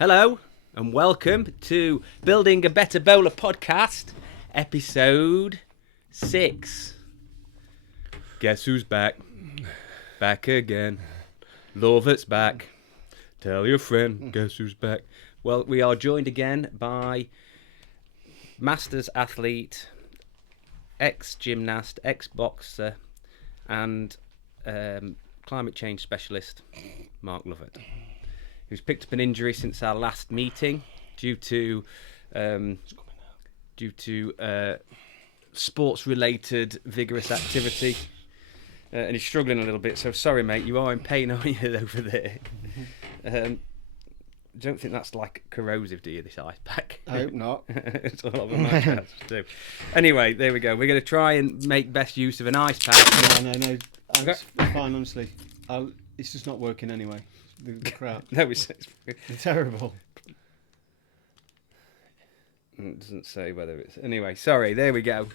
Hello and welcome to Building a Better Bowler podcast, episode 6. Guess who's back? Back again. Love it's back. Tell your friend, guess who's back? Well, we are joined again by Masters athlete, ex-gymnast, ex-boxer, and climate change specialist, Mark Lovett, who's picked up an injury since our last meeting due to sports-related vigorous activity, and he's struggling a little bit. So sorry, mate, you are in pain, aren't you, over there? Don't think that's like corrosive, do you? This ice pack? I hope not. It's a lot of a match house too. Anyway, there we go. We're going to try and make best use of an ice pack. No. It's fine, honestly. It's just not working anyway. The crap. No, it's terrible. It doesn't say whether it's... Anyway, sorry, there we go.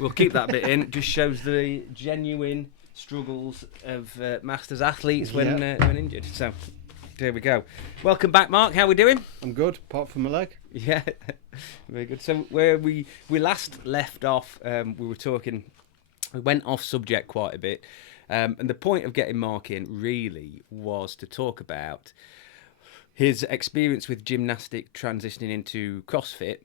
We'll keep that bit in. It just shows the genuine struggles of Masters athletes when injured. So, there we go. Welcome back, Mark. How are we doing? I'm good, apart from my leg. Yeah, very good. So, where we last left off, we were talking... We went off subject quite a bit. And the point of getting Mark in really was to talk about his experience with gymnastic transitioning into CrossFit.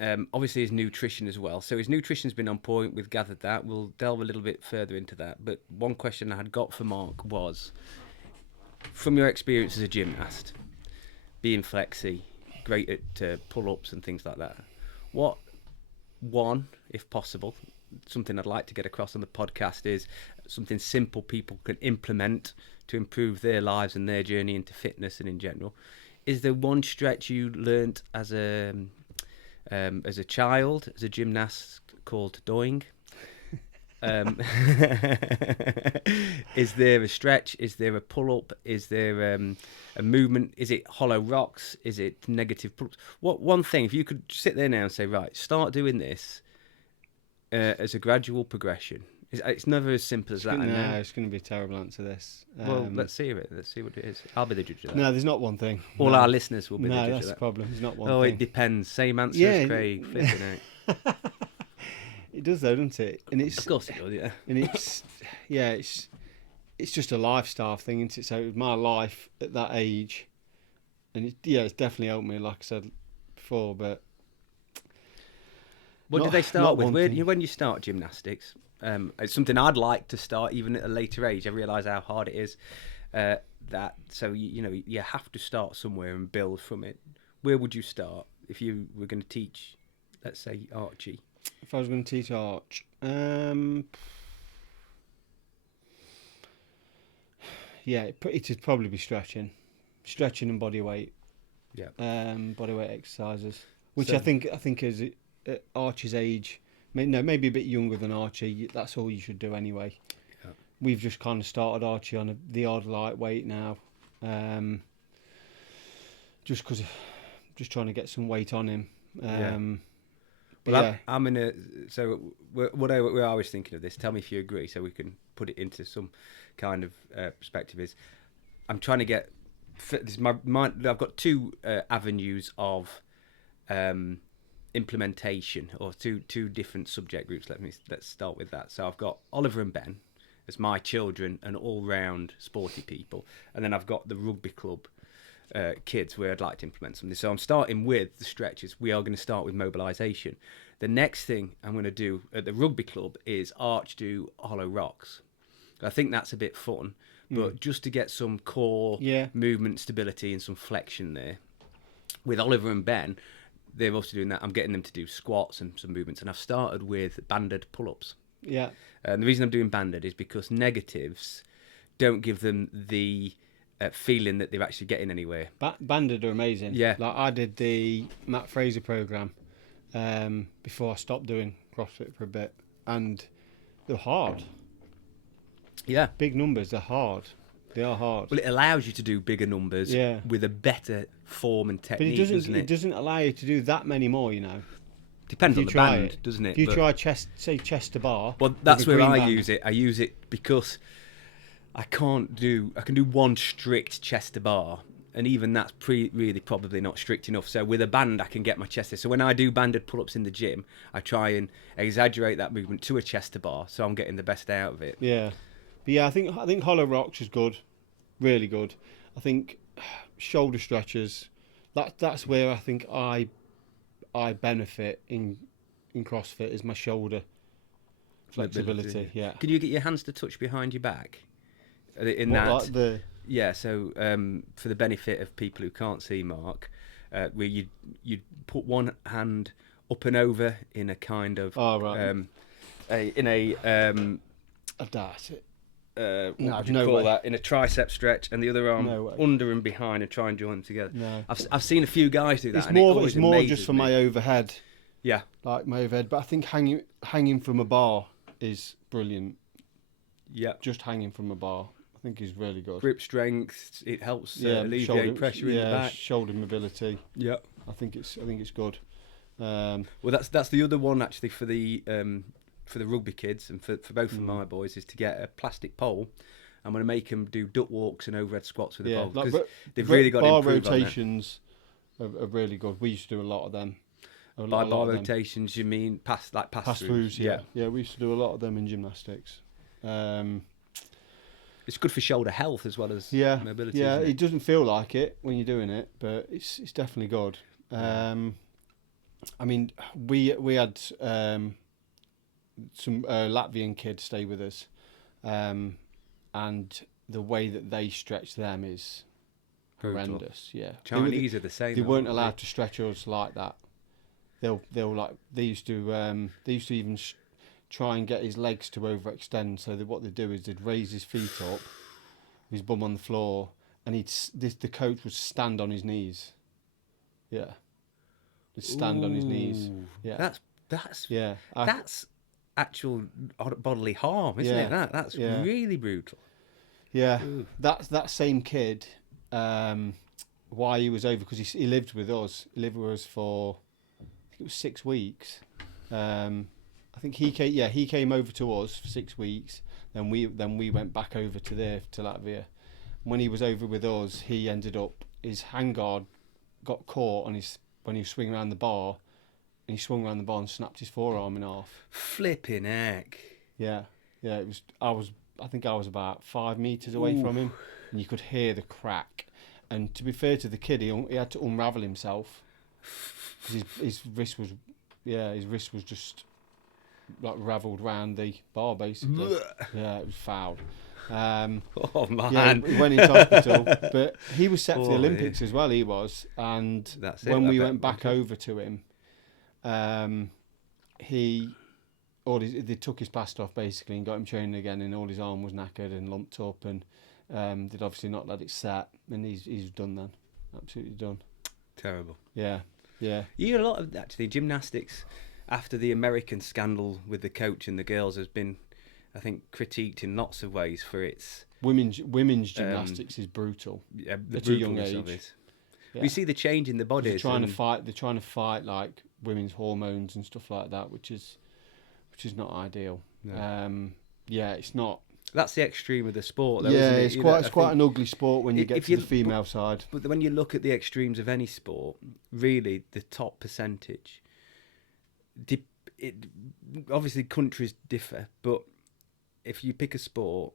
Obviously his nutrition as well. So his nutrition's been on point. We've gathered that. We'll delve a little bit further into that. But one question I had got for Mark was, from your experience as a gymnast, being flexy, great at pull-ups and things like that, what one, if possible, something I'd like to get across on the podcast is something simple people can implement to improve their lives and their journey into fitness and in general. Is there one stretch you learnt as a child, as a gymnast, called doing? Is there a stretch? Is there a pull-up? Is there a movement? Is it hollow rocks? Is it negative pull-ups? What one thing, if you could sit there now and say, right, start doing this as a gradual progression. It's never as simple as that. No, it's going to be a terrible answer, this. Well, let's see it. Let's see what it is. I'll be the judge of that. No, there's not one thing. All our listeners will be the judge of that. No, that's the problem. There's not one thing. Oh, it depends. Same answer as Craig. Flipping out. It does, though, doesn't it? And Of course it does, yeah. And it's just a lifestyle thing, isn't it? So it was my life at that age. And it's definitely helped me, like I said before, but... What did they start with? When you start gymnastics, it's something I'd like to start even at a later age. I realise how hard it is. You have to start somewhere and build from it. Where would you start if you were going to teach, let's say, Archie? If I was going to teach Arch, it'd probably be stretching and body weight. Yeah. Body weight exercises, which I think is at Archie's age, maybe a bit younger than Archie, that's all you should do anyway. Yeah. We've just kind of started Archie on the odd lightweight now, just trying to get some weight on him. I'm in a... So what I was thinking of this, tell me if you agree so we can put it into some kind of perspective, is I'm trying to get... I've got two avenues of... implementation, or two different subject groups. Let's start with that. So I've got Oliver and Ben as my children and all-round sporty people, and then I've got the rugby club kids where I'd like to implement something. So I'm starting with the stretches. We are going to start with mobilisation. The next thing I'm going to do at the rugby club is Arch do hollow rocks. I think that's a bit fun, but just to get some core movement stability and some flexion there. With Oliver and Ben, they're also doing that. I'm getting them to do squats and some movements, and I've started with banded pull-ups. Yeah. And the reason I'm doing banded is because negatives don't give them the feeling that they're actually getting anywhere. Banded are amazing. Yeah. Like I did the Matt Fraser program before I stopped doing CrossFit for a bit, and they're hard. Yeah. Big numbers, they're hard. They are hard. Well, it allows you to do bigger numbers with a better form and technique, doesn't it? It doesn't allow you to do that many more, Depends on the band, doesn't it? If you try chest to bar... Well, that's where I use it. I use it because I can do one strict chest to bar, and even that's really probably not strict enough. So with a band, I can get my chest there. So when I do banded pull-ups in the gym, I try and exaggerate that movement to a chest to bar, so I'm getting the best out of it. Yeah, but yeah, I think hollow rocks is good, really good. I think shoulder stretchers, that's where I think I benefit in CrossFit is my shoulder flexibility. Yeah. Can you get your hands to touch behind your back? In What, that, like the yeah. So for the benefit of people who can't see Mark, where you'd put one hand up and over in a kind of that's it. What would you call that? In a tricep stretch, and the other arm under and behind, and try and join them together. No. I've seen a few guys do that. It's more just for my overhead. Yeah, like my overhead. But I think hanging from a bar is brilliant. Yeah, just hanging from a bar, I think is really good. Grip strength. It helps alleviate pressure in the back. Shoulder mobility. Yeah, I think it's good. Well, that's the other one actually for the rugby kids and for both of my boys is to get a plastic pole. I'm going to make them do duck walks and overhead squats with a pole because they've really got to improve bar rotations are really good. We used to do a lot of them. By bar rotations, you mean pass throughs? Yeah, we used to do a lot of them in gymnastics. It's good for shoulder health as well as mobility. Yeah, isn't it? It doesn't feel like it when you're doing it, but it's definitely good. I mean, we had some Latvian kids stay with us, and the way that they stretch them is horrendous. Yeah, Chinese are the same. They weren't allowed to stretch us like that. They'll like they used to even try and get his legs to overextend. So that what they'd do is they'd raise his feet up, his bum on the floor, and the coach would stand on his knees. Yeah, he'd stand on his knees. Yeah, that's actual bodily harm, isn't it? That's really brutal. Yeah, that same kid. Why he was over because he lived with us. He lived with us for I think it was 6 weeks. I think he came over to us for 6 weeks. Then we went back over to Latvia. When he was over with us, he ended up his handguard got caught on when he was swinging around the bar, and he swung around the bar and snapped his forearm in half. Flipping heck! Yeah. It was. I think I was about 5 meters away from him, and you could hear the crack. And to be fair to the kid, he had to unravel himself because his wrist was just like ravelled round the bar basically. Yeah, it was foul. Oh man! Yeah, he went into hospital, but he was set for the Olympics as well. He was, and when we went back over to him, they took his plast off basically and got him training again, and all his arm was knackered and lumped up, and they'd obviously not let it set, and he's done then, absolutely done. Terrible. Yeah. You hear a lot of actually gymnastics after the American scandal with the coach and the girls has been, I think, critiqued in lots of ways for its women's gymnastics is brutal. Yeah, at a young age. Of it. Yeah. We see the change in the bodies. They're trying to fight like women's hormones and stuff like that, which is not ideal. No. It's not. That's the extreme of the sport, though, yeah, isn't it? It's quite an ugly sport when you get to the female side. But when you look at the extremes of any sport, really, the top percentage. Obviously, countries differ, but if you pick a sport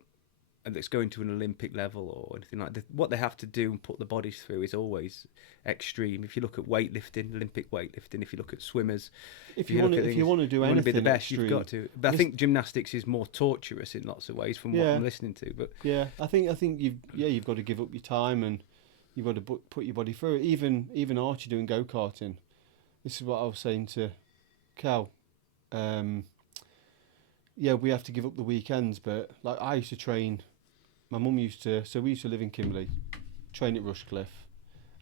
that's going to an Olympic level or anything like that, what they have to do and put the bodies through is always extreme. If you look at weightlifting, Olympic weightlifting, if you look at swimmers, if you want to do anything, be the best, extreme, you've got to. But I think gymnastics is more torturous in lots of ways from what I'm listening to. But I think you've got to give up your time and you've got to put your body through it. Even Archie doing go-karting. This is what I was saying to Cal. We have to give up the weekends, but like I used to train. My mum we used to live in Kimberley, train at Rushcliffe,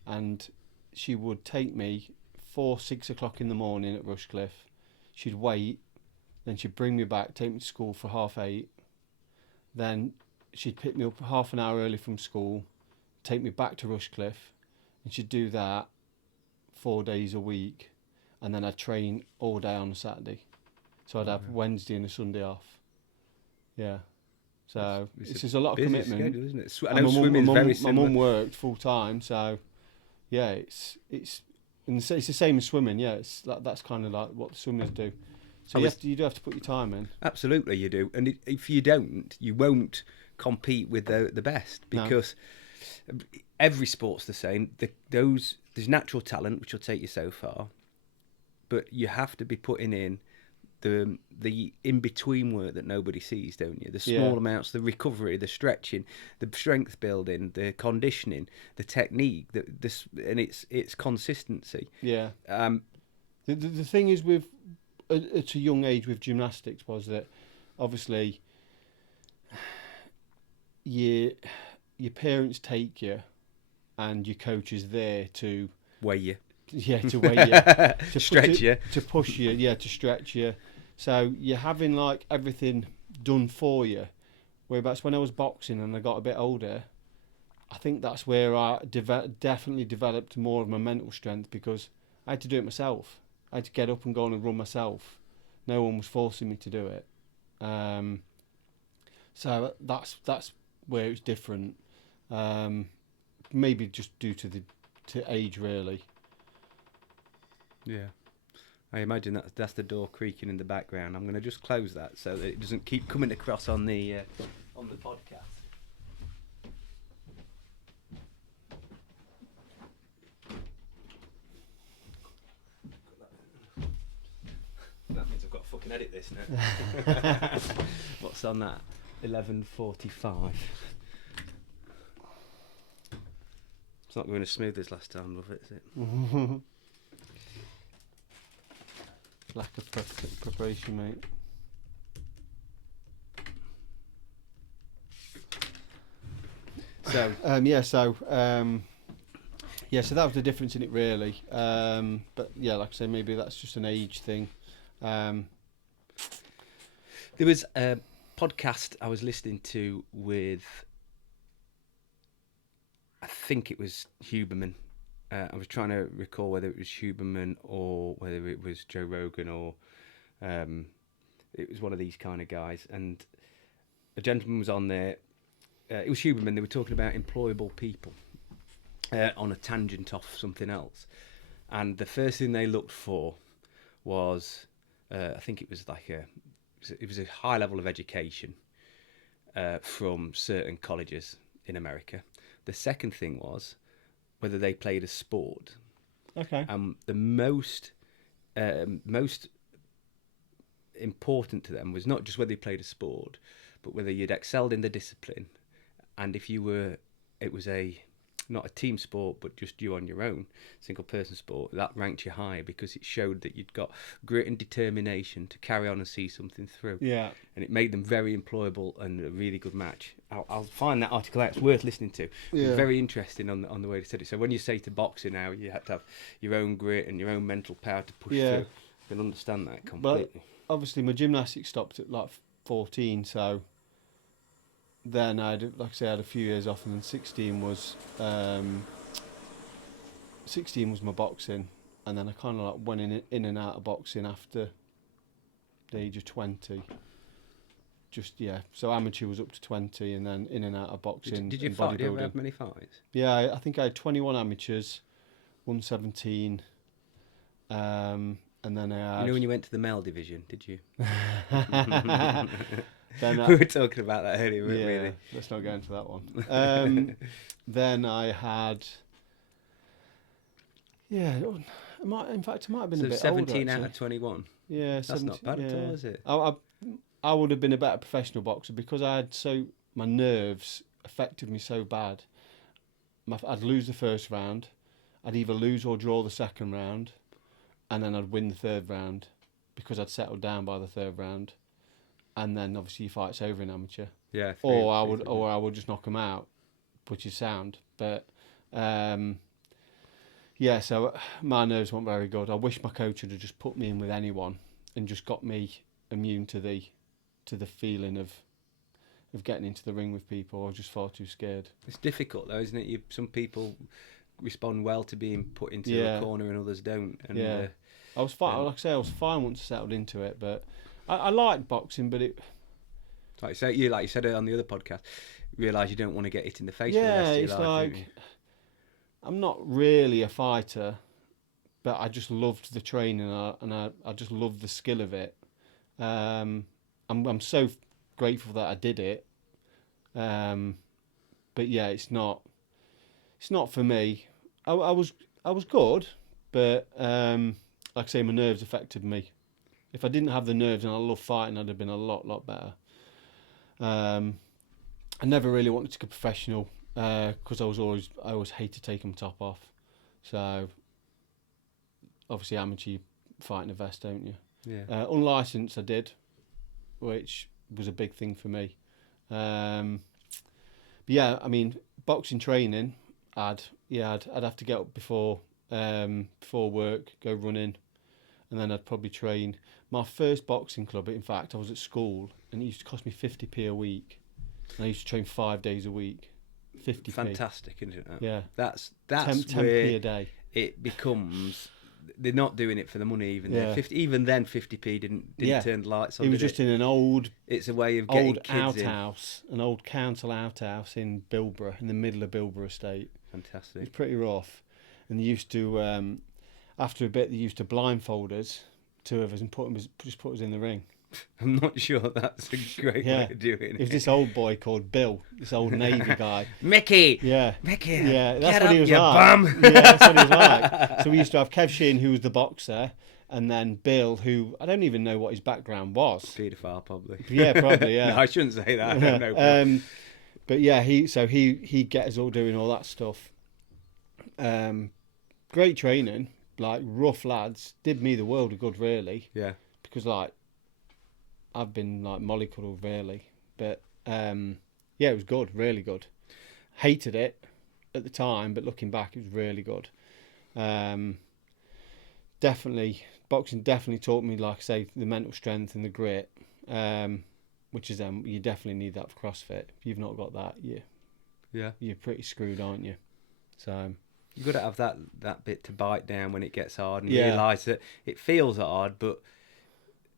and she would take me 6 o'clock in the morning at Rushcliffe. She'd wait, then she'd bring me back, take me to school for 8:30. Then she'd pick me up half an hour early from school, take me back to Rushcliffe, and she'd do that 4 days a week, and then I'd train all day on a Saturday. So I'd have Wednesday and a Sunday off. Yeah. So It's this is a lot of busy commitment. schedule, isn't it? I And know swimming's very my similar. mum worked full time, so yeah, and it's the same as swimming. Yeah, that's kind of like what the swimmers do. So you do have to put your time in. Absolutely, you do. And if you don't, you won't compete with the best, because every sport's the same. There's natural talent, which will take you so far, but you have to be putting in the in between work that nobody sees, don't you? The small amounts, the recovery, the stretching, the strength building, the conditioning, the technique, and it's consistency. Yeah. The thing is with at a young age with gymnastics was that obviously your parents take you and your coach is there to Weigh you. Yeah, to weigh you, to stretch you, to push you, to stretch you. So you're having like everything done for you. Whereas when I was boxing and I got a bit older, I think that's where I definitely developed more of my mental strength, because I had to do it myself. I had to get up and go on and run myself. No one was forcing me to do it. So that's where it's different. Maybe just due to age, really. Yeah. I imagine that's the door creaking in the background. I'm going to just close that so that it doesn't keep coming across on the podcast. That means I've got to fucking edit this now. What's on that? 11:45. It's not going as smooth as last time, love it, is it? Lack of preparation, mate. So so that was the difference in it, really. But yeah, like I say, maybe that's just an age thing. There was a podcast I was listening to with, I think it was Huberman. I was trying to recall whether it was Huberman or whether it was Joe Rogan, or it was one of these kind of guys. And a gentleman was on there. It was Huberman. They were talking about employable people on a tangent off something else. And the first thing they looked for was, I think it was like it was a high level of education from certain colleges in America. The second thing was whether they played a sport. Okay. The most important to them was not just whether you played a sport, but whether you'd excelled in the discipline, and if you were, it was not a team sport, but just you on your own, single person sport, that ranked you high because it showed that you'd got grit and determination to carry on and see something through. Yeah. And it made them very employable and a really good match. I'll find that article out. It's worth listening to. Yeah. Very interesting on the way they said it. So when you say to boxing now, you have to have your own grit and your own mental power to push through. I can understand that completely. But obviously my gymnastics stopped at like 14, so then I had a few years off, and then 16 was my boxing, and then I kind of like went in and out of boxing after the age of 20. So amateur was up to 20, and then in and out of boxing. Did you and fight? Did you bodybuilding. ever have many fights? Yeah, I think I had 21 amateurs, 117, and then I had... You know when you went to the male division, did you? Then we were talking about that earlier, weren't we? Really? Let's not go into that one. Then I had... Yeah, in fact, it might have been a bit 17 older, out of 21. Yeah, That's not bad at all, is it? I would have been a better professional boxer because my nerves affected me so bad. I'd lose the first round, I'd either lose or draw the second round, and then I'd win the third round because I'd settled down by the third round, and then obviously your fight's over in amateur. Yeah. Or I would just knock them out, which is sound. But so my nerves weren't very good. I wish my coach had just put me in with anyone and just got me immune to the feeling of getting into the ring with people. I was just far too scared. It's difficult though, isn't it? Some people respond well to being put into a corner and others don't. And, I was fine. Like I say, I was fine once I settled into it. But I liked boxing, but Like you said on the other podcast, realise you don't want to get hit in the face for the rest of your life. Yeah, it's like I'm not really a fighter, but I just loved the training and I just loved the skill of it. I'm so grateful that I did it. But yeah, it's not for me. I was good, but like I say, my nerves affected me. If I didn't have the nerves and I love fighting, I'd have been a lot better. I never really wanted to go professional because I always hated taking my top off. So obviously amateur, you fight in a vest, don't you? Yeah. Unlicensed I did, which was a big thing for me. But yeah, I mean, boxing training, I'd have to get up before work, go running, and then I'd probably train. My first boxing club, in fact, I was at school, and it used to cost me 50p a week. And I used to train 5 days a week. 50p. Fantastic, isn't it? Yeah. That's 10p where a day. it becomes. They're not doing it for the money even. Yeah. 50, even then, 50p didn't turn the lights on. It was just in an old. It's a way of getting old kids in. outhouse, an old council outhouse in Bilborough, in the middle of Bilborough Estate. Fantastic. It's pretty rough, and they used to. After a bit, they used to blindfold us, 2 of us, and put us in the ring. I'm not sure that's a great way of doing it. It was this old boy called Bill, this old Navy guy. Mickey! Yeah. Mickey! Yeah, that's Get what up, he was you like. bum! Yeah, that's what he was like. So we used to have Kev Sheehan, who was the boxer, and then Bill, who I don't even know what his background was. Paedophile, probably. Yeah, probably, yeah. No, I shouldn't say that. I don't know. But yeah, he'd get us all doing all that stuff. Great training, like rough lads, did me the world of good, really. Yeah. Because like I've been like mollycoddled really, but yeah, it was good, really good. Hated it at the time, but looking back, it was really good. Boxing definitely taught me, like I say, the mental strength and the grit, which is you definitely need that for CrossFit. If you've not got that, you're pretty screwed, aren't you? So you've got to have that bit to bite down when it gets hard and Yeah. realise that it feels hard, but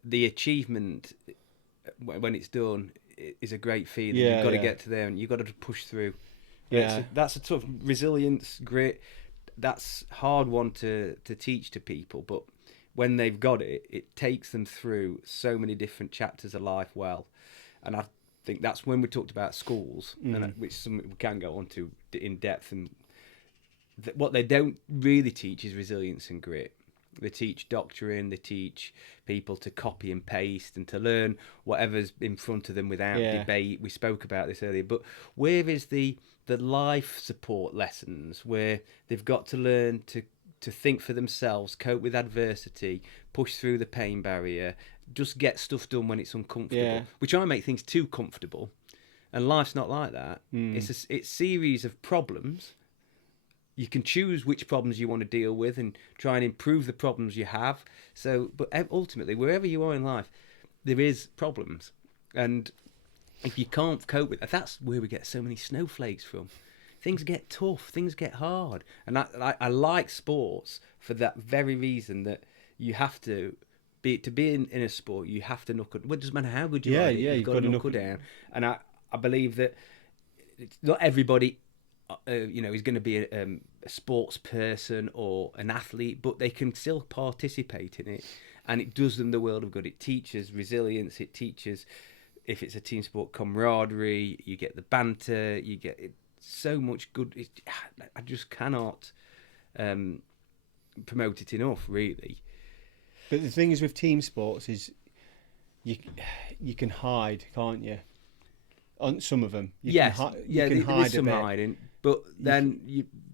the achievement when it's done is a great feeling. Yeah, You've got to yeah. get to there and you've got to push through. Yeah. That's a tough resilience, grit. That's hard one to teach to people, but when they've got it, it takes them through so many different chapters of life well. And I think that's when we talked about schools, and which is something we can go on to in depth. And what they don't really teach is resilience and grit. They teach doctrine, they teach people to copy and paste and to learn whatever's in front of them without debate. We spoke about this earlier, but where is the life support lessons where they've got to learn to think for themselves, cope with adversity, push through the pain barrier, just get stuff done when it's uncomfortable. We try and make things too comfortable, and life's not like that. It's a series of problems. You can choose which problems you want to deal with and try and improve the problems you have. So, but ultimately, wherever you are in life, there is problems. And if you can't cope with that, that's where we get so many snowflakes from. Things get tough, things get hard. And I like sports for that very reason, that you have to be in a sport, you have to knuckle. Well, it doesn't matter how good you are, you've got to knuckle down. And I believe that it's not everybody is going to be a sports person or an athlete, but they can still participate in it, and it does them the world of good. It teaches resilience. It teaches, if it's a team sport, camaraderie. You get the banter. You get so much good. I just cannot promote it enough, really. But the thing is with team sports is you can hide, can't you? On some of them, you can hide there's some a bit. hiding, but then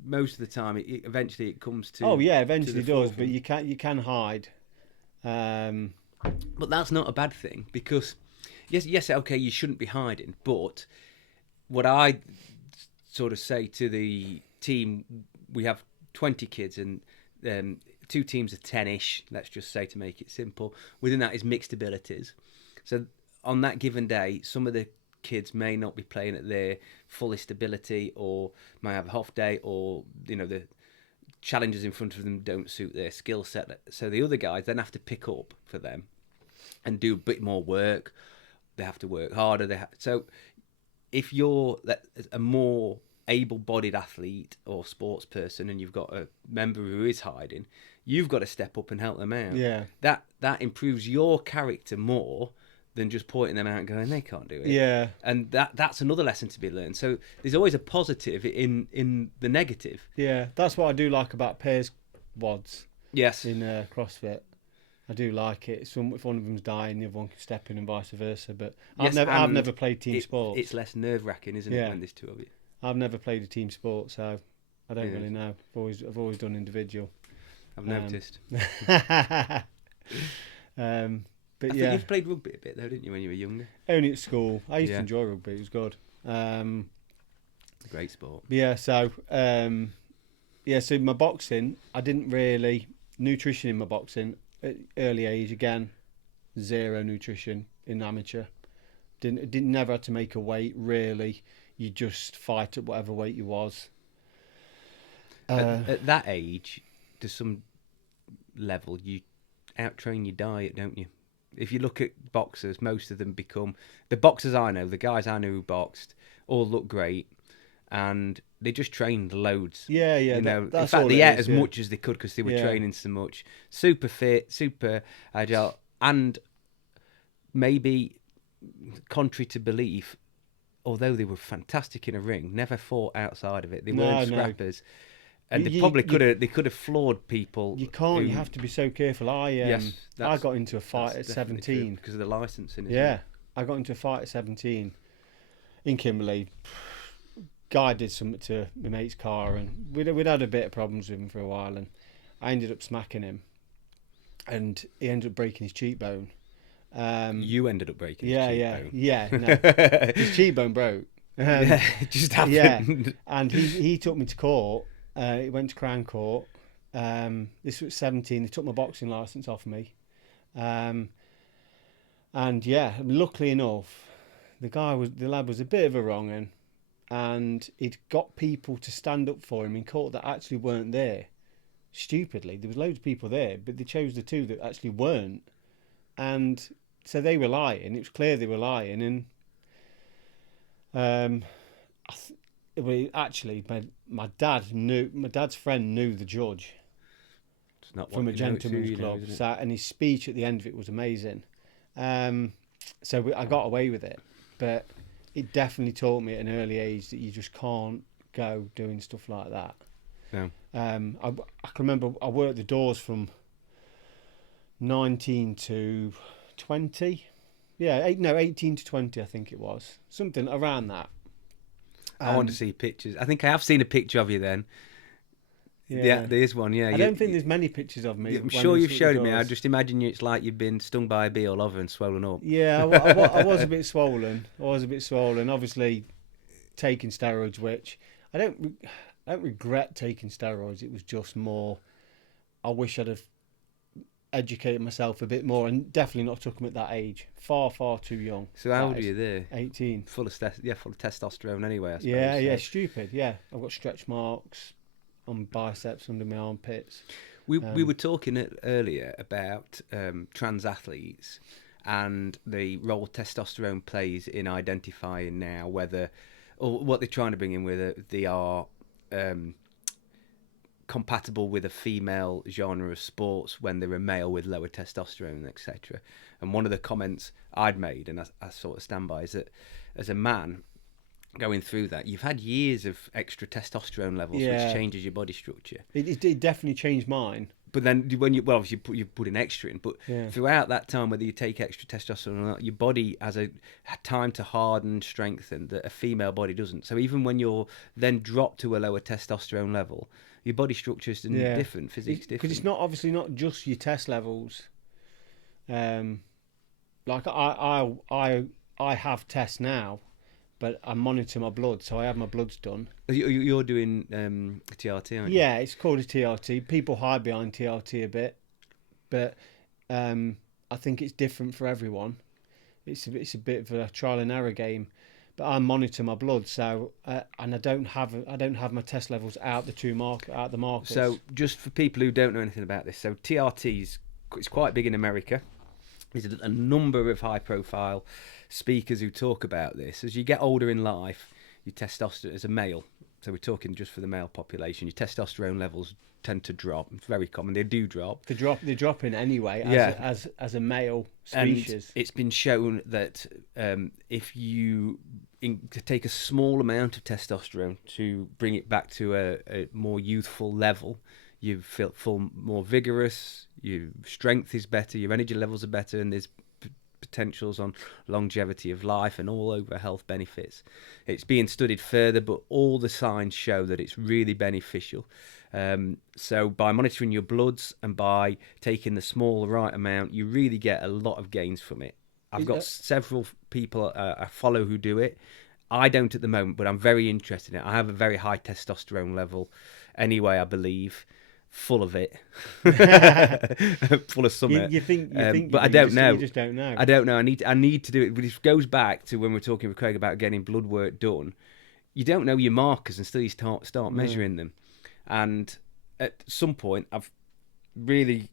most of the time, eventually it comes to. Oh yeah, eventually to it the does, forefront. but you can hide. But that's not a bad thing, because yes, okay, you shouldn't be hiding. But what I sort of say to the team, we have 20 kids and 2 teams of 10-ish. Let's just say, to make it simple. Within that is mixed abilities. So on that given day, some of the kids may not be playing at their fullest ability, or may have a off day, or the challenges in front of them don't suit their skill set. So the other guys then have to pick up for them and do a bit more work, they have to work harder. So if you're a more able-bodied athlete or sports person, and you've got a member who is hiding, you've got to step up and help them out. Yeah. That improves your character more than just pointing them out and going, they can't do it. Yeah. And that's another lesson to be learned. So there's always a positive in the negative. Yeah, that's what I do like about pairs wads. Yes. In CrossFit, I do like it. If one of them's dying, the other one can step in, and vice versa. But Yes, I've never played team sports. It's less nerve-wracking, isn't it, when there's two of you? I've never played a team sport, so I don't really know. I've always done individual. I've noticed. But I think you've played rugby a bit though, didn't you, when you were younger? Only at school. I used to enjoy rugby. It was good. Great sport. Yeah. So so my boxing, I didn't really nutrition in my boxing at early age. Again, zero nutrition in amateur. Didn't never had to make a weight really. You just fight at whatever weight you was. At that age, to some level, you out-train your diet, don't you? If you look at boxers, most of them become... The boxers I know, the guys I know who boxed, all look great, and they just trained loads. Yeah. You know, that's in fact, all they it ate is, as much as they could because they were training so much. Super fit, super agile, and maybe, contrary to belief, although they were fantastic in a ring, never fought outside of it. They weren't scrappers. And they probably could have floored people. You can't. You have to be so careful. I got into a fight at 17 because of the licensing. I got into a fight at 17 in Kimberley. Guy did something to my mate's car, and we'd had a bit of problems with him for a while, and I ended up smacking him, and he ended up breaking his cheekbone. You ended up breaking his cheekbone. No, his cheekbone broke. It just happened. Yeah, and he took me to court. He went to Crown Court. This was 17. They took my boxing license off me. And luckily enough, the lad was a bit of a wrong 'un, and he'd got people to stand up for him in court that actually weren't there. Stupidly, there was loads of people there, but they chose the two that actually weren't, and so they were lying. It was clear they were lying, and actually, my dad's friend knew the judge from a gentleman's club. And his speech at the end of it was amazing. So I got away with it, but it definitely taught me at an early age that you just can't go doing stuff like that. No. I can remember I worked the doors from 19 to 20. 18 to 20, I think it was. Something around that. I want to see pictures. I think I have seen a picture of you then. Yeah, there is one. Yeah, I don't think there's many pictures of me. I'm sure you've showed me. I just imagine it's like you've been stung by a bee all over and swollen up. Yeah, I was a bit swollen. Obviously, taking steroids, which I don't regret taking steroids. It was just more. I wish I'd have educated myself a bit more, and definitely not took them at that age. Far too young. So how old are you there? 18. Full of testosterone anyway, I suppose. Yeah, stupid. Yeah, I've got stretch marks on biceps under my armpits. We were talking earlier about trans athletes and the role testosterone plays in identifying now whether, or what they're trying to bring in, whether they are compatible with a female genre of sports when they're a male with lower testosterone, etc. And one of the comments I'd made, and I sort of stand by, is that as a man going through that, you've had years of extra testosterone levels, which changes your body structure. It definitely changed mine. But then when you put an extra in, but throughout that time, whether you take extra testosterone or not, your body has a time to harden, strengthen that a female body doesn't. So even when you're then dropped to a lower testosterone level, your body structure is different, physics different. Because it's not obviously not just your test levels. Like I have tests now, but I monitor my blood, so I have my bloods done. You're doing TRT, aren't you? Yeah, it's called a TRT. People hide behind TRT a bit, but I think it's different for everyone. It's a bit of a trial and error game. But I monitor my blood, so and I don't have my test levels out the markers. So just for people who don't know anything about this, so TRT it's quite big in America. There's a number of high-profile speakers who talk about this. As you get older in life, your testosterone, as a male, so we're talking just for the male population, your testosterone levels tend to drop. It's very common. They do drop. They're dropping anyway as a male species. And it's been shown that if you take a small amount of testosterone to bring it back to a more youthful level, you feel more vigorous, your strength is better, your energy levels are better, and there's potentials on longevity of life and all over health benefits. It's being studied further, but all the signs show that it's really beneficial. So by monitoring your bloods and by taking the small right amount, you really get a lot of gains from it. I've got several people I follow who do it. I don't at the moment, but I'm very interested in it. I have a very high testosterone level anyway, I believe. Full of it. Full of summit. You think but I don't know. You just don't know. I don't know. I need to do it. But it goes back to when we were talking with Craig about getting blood work done. You don't know your markers until you start measuring them. And at some point, I've really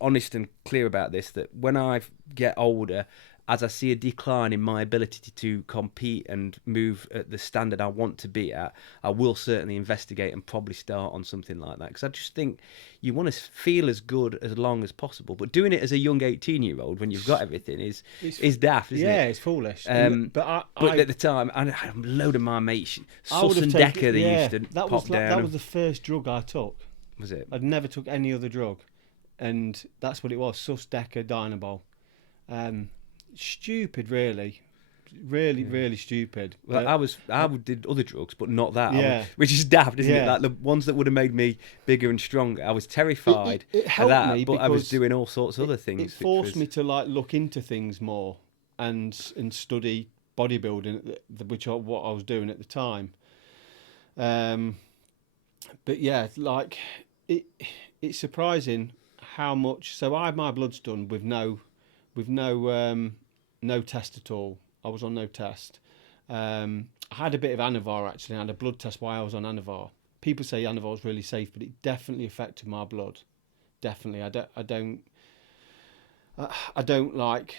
honest and clear about this, that when I get older, as I see a decline in my ability to compete and move at the standard I want to be at, I will certainly investigate and probably start on something like that. Because I just think you want to feel as good as long as possible. But doing it as a young 18-year-old when you've got everything is daft, isn't it? Yeah, it's foolish. But at the time, I had a load of my mates, Sus and Decker, they used to pop down. That was the first drug I took. Was it? I'd never took any other drug. And that's what it was, Sus, Decker, Dynabol. Stupid, really stupid. Well, I did other drugs, but not that. Yeah. Which is daft, isn't it? Like the ones that would have made me bigger and stronger. I was terrified it of helped that, me, but I was doing all sorts of other things. It forced me to like look into things more and study bodybuilding, which what I was doing at the time. But yeah, like it's surprising how much. So I had my bloods done with no test at all. I was on no test. I had a bit of Anavar actually. I had a blood test while I was on Anavar. People say Anavar is really safe, but it definitely affected my blood. Definitely, I don't like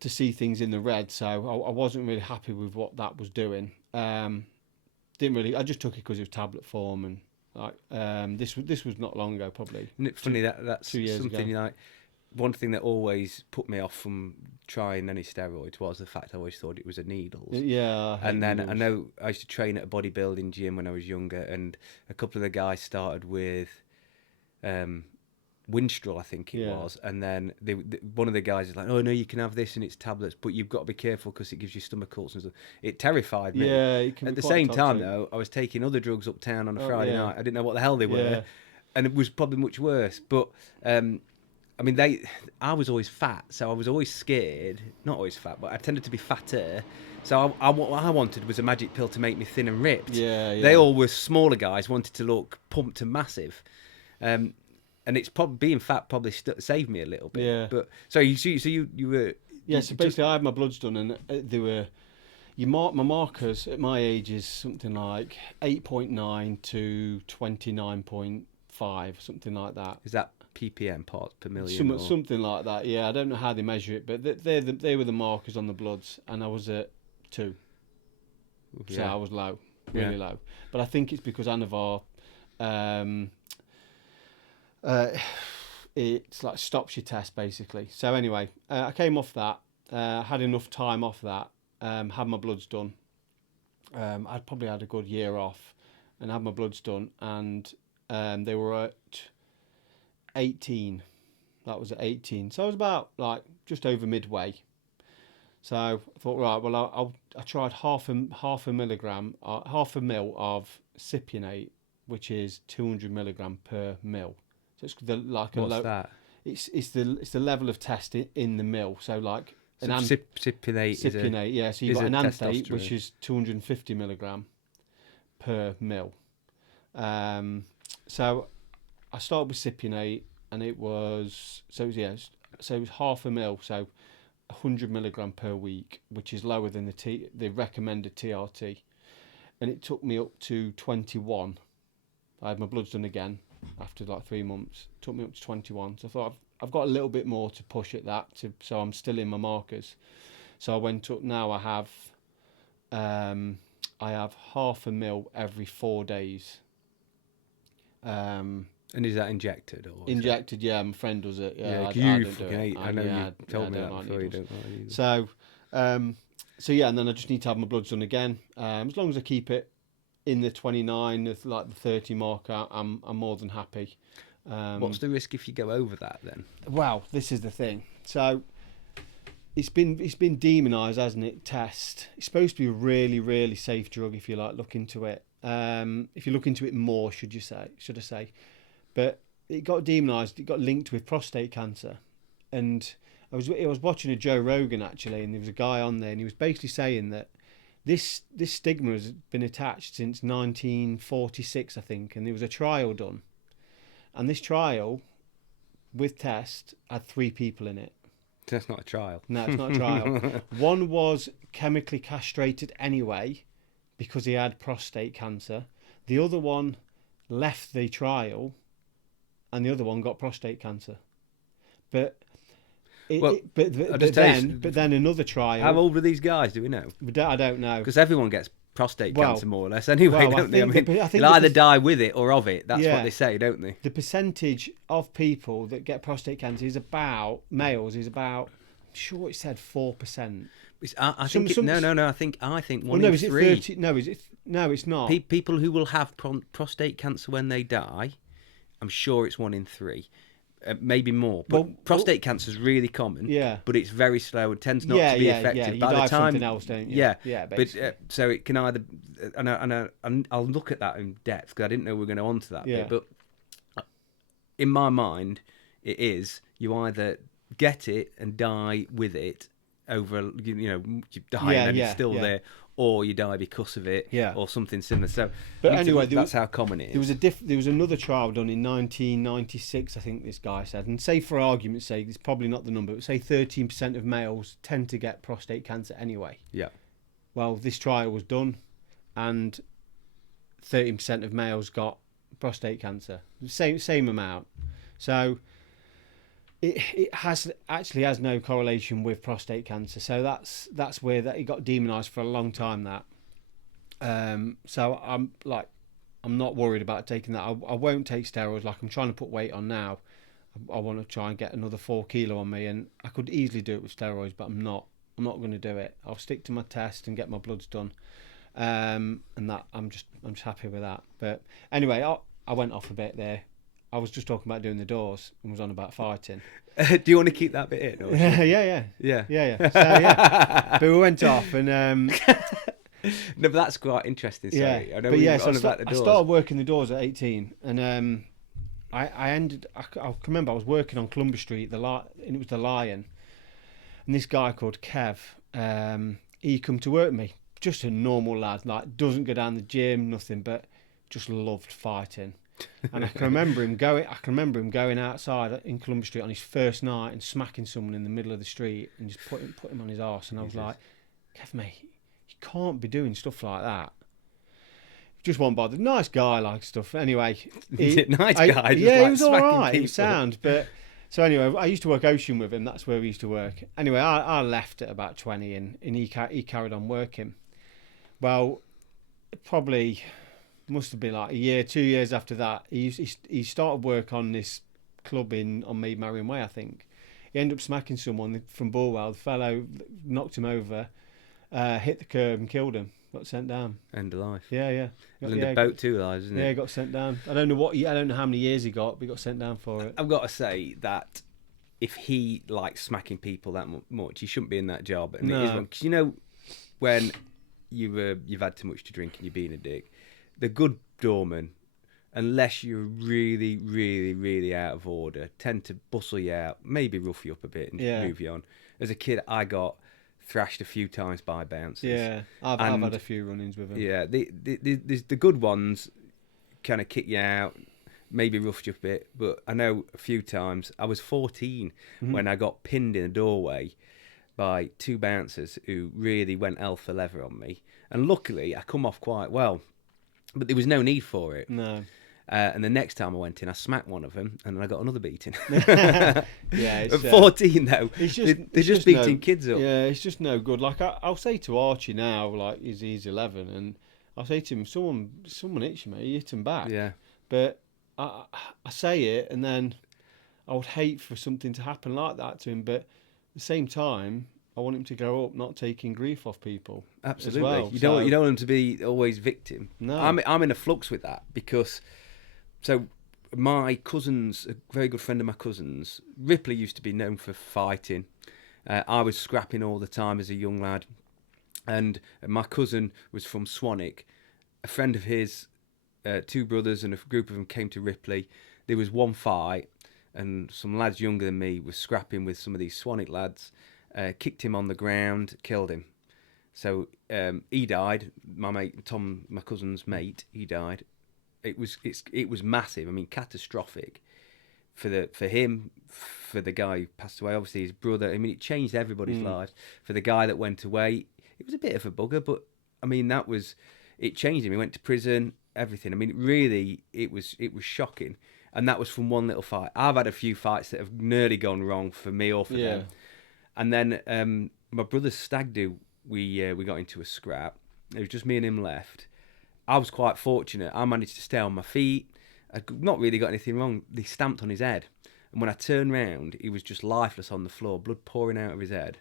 to see things in the red, so I wasn't really happy with what that was doing. Didn't really. I just took it because it was tablet form, and like this was not long ago, probably. Isn't it funny that's 2 years something ago. like. One thing that always put me off from trying any steroids was the fact I always thought it was a needles. Yeah. And then I know I used to train at a bodybuilding gym when I was younger, and a couple of the guys started with Winstrol, I think it was, and then one of the guys is like, "Oh no, you can have this and it's tablets, but you've got to be careful because it gives you stomach ulcers and stuff." It terrified me. Yeah, it can At be the quite same time, toxic. though, I was taking other drugs uptown on a Friday night. I didn't know what the hell they were, and it was probably much worse. But I mean, I was always fat, so I was always scared. Not always fat, but I tended to be fatter. So what I wanted was a magic pill to make me thin and ripped. Yeah. They all were smaller guys, wanted to look pumped and massive. And it's probably being fat probably saved me a little bit. Yeah. But so you were. Yeah. So basically, I had my bloods done, and they were. You mark my markers at my age is something like 8.9 to 29.5, something like that. Is that ppm, parts per million? Something like that. Yeah, I don't know how they measure it, but they were the markers on the bloods, and I was at 2. So I was low, really low. But I think it's because Anavar, it's like stops your test basically. So anyway, I came off that, had enough time off that, had my bloods done. I'd probably had a good year off, and had my bloods done, and they were at 18. That was at 18. So I was about like just over midway. So I thought, right, well, I tried half a milligram, half a mil of cypionate, which is 200 milligram per mil. So it's What's that? It's the level of test in the mil. So like cypionate. Cypionate, yeah. So you've got an anthate, which is 250 milligram per mil. So I started with cypionate, and it was half a mil, so 100 milligram per week, which is lower than the recommended TRT, and it took me up to 21. I had my bloods done again after like 3 months. It took me up to 21. So I thought I've got a little bit more to push at that, so I'm still in my markers. So I went up. Now I have half a mil every 4 days. And is that injected or Injected? Yeah, my friend does it. Yeah, you fucking hate. I know you told me that before. You don't like it. So yeah, and then I just need to have my bloods done again. As long as I keep it in the 29, like the 30 mark, I'm more than happy. What's the risk if you go over that then? Well, this is the thing. So it's been demonised, hasn't it? Test. It's supposed to be a really, really safe drug if you like look into it. If you look into it more, should I say? But it got demonised. It got linked with prostate cancer, and I was watching a Joe Rogan actually, and there was a guy on there, and he was basically saying that this stigma has been attached since 1946, I think, and there was a trial done, and this trial with test had 3 people in it. That's not a trial. No, it's not a trial. One was chemically castrated anyway because he had prostate cancer. The other one left the trial, and the other one got prostate cancer. But then another trial. How old were these guys? Do we know? I don't know. Because everyone gets prostate cancer more or less anyway, don't they? I mean, you'll either die with it or of it. That's what they say, don't they? The percentage of people that get prostate cancer is about, males, is about, I'm sure it said 4%. I think no. I think one in 3. 30, no, it's not. People who will have prostate cancer when they die, I'm sure it's 1 in 3. Maybe more, but prostate cancer is really common. Yeah, but it's very slow. It tends not to be effective. You By die the time, something else, don't you? Yeah. But so it can either, and I'll look at that in depth because I didn't know we were going to onto that bit. But in my mind, it is you either get it and die with it over, you die and it's still there, or you die because of it, or something similar. So, but anyway, that's how common it is. There was another trial done in 1996, I think this guy said, and say for argument's sake, it's probably not the number, but say 13% of males tend to get prostate cancer anyway. Yeah. Well, this trial was done, and 13% of males got prostate cancer, same amount. So it actually has no correlation with prostate cancer. So that's where that it got demonised for a long time. So I'm not worried about taking that. I won't take steroids. Like I'm trying to put weight on now. I want to try and get another 4 kilo on me, and I could easily do it with steroids, but I'm not going to do it. I'll stick to my test and get my bloods done, and that I'm just happy with that. But anyway, I went off a bit there. I was just talking about doing the doors and was on about fighting. Do you want to keep that bit in? Or Yeah. So but we went off and. No, but that's quite interesting. Sorry. Yeah, I know but I started working the doors at 18, and I remember I was working on Clumber Street, and it was the Lion, and this guy called Kev, he come to work with me, just a normal lad, like doesn't go down the gym, nothing, but just loved fighting. And I can remember him going outside in Clumber Street on his first night and smacking someone in the middle of the street and just put him on his arse. And I was like, Kev, mate, you can't be doing stuff like that. Just one bothered. Nice guy, like stuff. Anyway, nice guy. He was all right. He was sound, but so anyway, I used to work Ocean with him. That's where we used to work. Anyway, I left at about 20, and he carried on working. Well, probably. Must have been like a year, 2 years after that. He started work on this club on Mead Marion Way, I think. He ended up smacking someone from Bulwell. The fellow knocked him over, hit the curb and killed him. Got sent down. End of life. Yeah. It was in the boat 2 lives, isn't it? Yeah, he got sent down. I don't know how many years he got, but he got sent down for it. I've got to say that if he likes smacking people that much, he shouldn't be in that job. And it is one, 'cause when you've had too much to drink and you're being a dick. The good doormen, unless you're really, really, really out of order, tend to bustle you out, maybe rough you up a bit and move you on. As a kid, I got thrashed a few times by bouncers. Yeah, I've had a few run-ins with them. Yeah, the good ones kind of kick you out, maybe roughed you up a bit. But I know a few times, I was 14 when I got pinned in a doorway by 2 bouncers who really went hell for leather on me. And luckily, I come off quite well. But there was no need for it. No. And the next time I went in, I smacked one of them, and then I got another beating. Yeah, it's, At 14, though, it's they're just beating kids up. Yeah, it's just no good. Like I'll say to Archie now, like he's 11, and I'll say to him, someone hits you, mate, you hit him back. Yeah. But I say it, and then I would hate for something to happen like that to him. But at the same time, I want him to grow up not taking grief off people. Absolutely. Well. You don't want him to be always victim. No. I'm in a flux with that because, so my cousins, a very good friend of my cousins, Ripley used to be known for fighting. I was scrapping all the time as a young lad, and my cousin was from Swanwick. A friend of his, two brothers and a group of them came to Ripley. There was one fight, and some lads younger than me were scrapping with some of these Swanwick lads. Kicked him on the ground, killed him. So he died. My mate Tom, my cousin's mate, he died. It was massive. I mean, catastrophic for him, for the guy who passed away. Obviously, his brother. I mean, it changed everybody's lives. For the guy that went away, it was a bit of a bugger, but I mean, it changed him. He went to prison. Everything. I mean, really, it was shocking. And that was from one little fight. I've had a few fights that have nearly gone wrong for me or for them. And then my brother's stag do, we got into a scrap. It was just me and him left. I was quite fortunate. I managed to stay on my feet. I'd not really got anything wrong. They stamped on his head. And when I turned round, he was just lifeless on the floor, blood pouring out of his head.